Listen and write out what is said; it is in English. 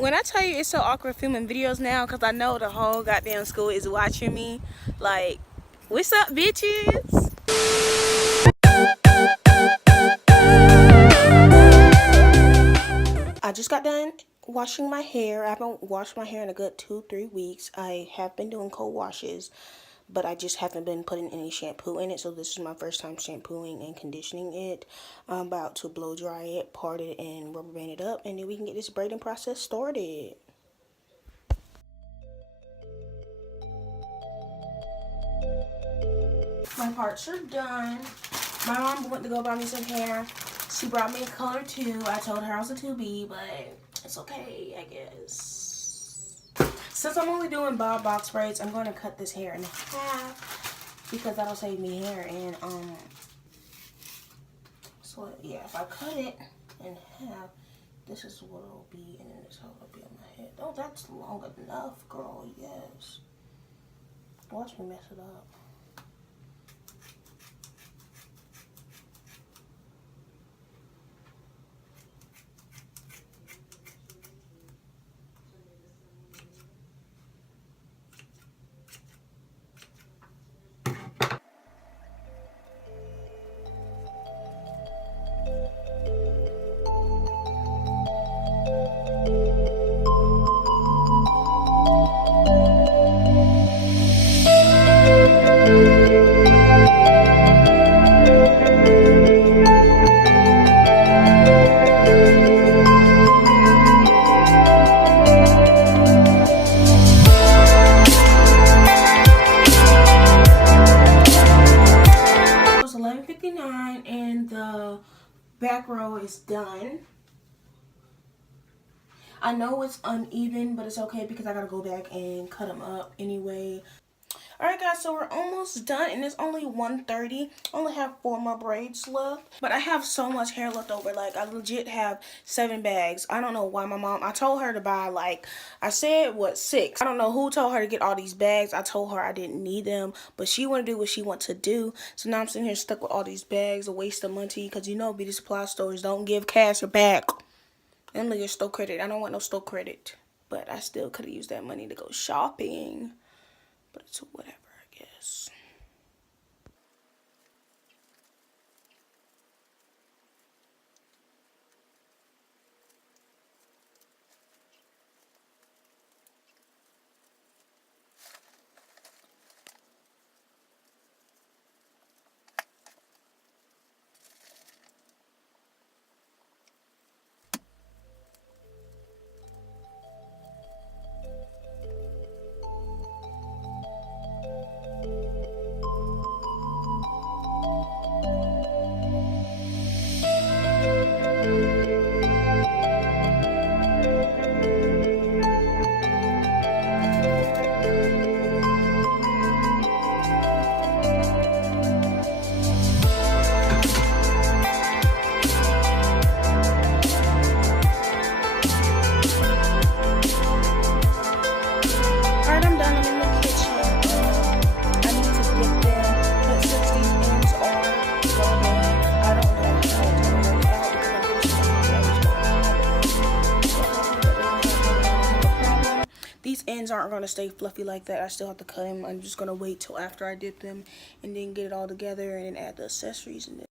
When I tell you it's so awkward filming videos now, because I know the whole goddamn school is watching me. Like, what's up, bitches? I just got done washing my hair. I haven't washed my hair in a good 2-3 weeks. I have been doing cold washes, but I just haven't been putting any shampoo in it. So this is my first time shampooing and conditioning it. I'm about to blow dry it, part it, and rubber band it up, and then we can get this braiding process started. My parts are done. My mom went to go buy me some hair. She brought me a color 2. I told her I was a 2B, but it's okay, I guess. Since I'm only doing bob box braids, I'm going to cut this hair in half because that'll save me hair. And so yeah, if I cut it in half, this is what it'll be, and then this is how it'll be on my head. Oh, that's long enough, girl. Yes. Watch me mess it up. And the back row is done. I know it's uneven, but it's okay because I gotta go back and cut them up anyway. Alright guys, so we're almost done and it's only 1:30. I only have 4 more braids left. But I have so much hair left over. Like, I legit have 7 bags. I don't know why my mom, I told her to buy, like, I said, what, 6. I don't know who told her to get all these bags. I told her I didn't need them. But she wanted to do what she wants to do. So now I'm sitting here stuck with all these bags, a waste of money. Because you know beauty supply stores don't give cash or back. And look at store credit. I don't want no store credit. But I still could have used that money to go shopping. But it's whatever, I guess. These ends aren't going to stay fluffy like that. I still have to cut them. I'm just going to wait till after I dip them and then get it all together and then add the accessories and then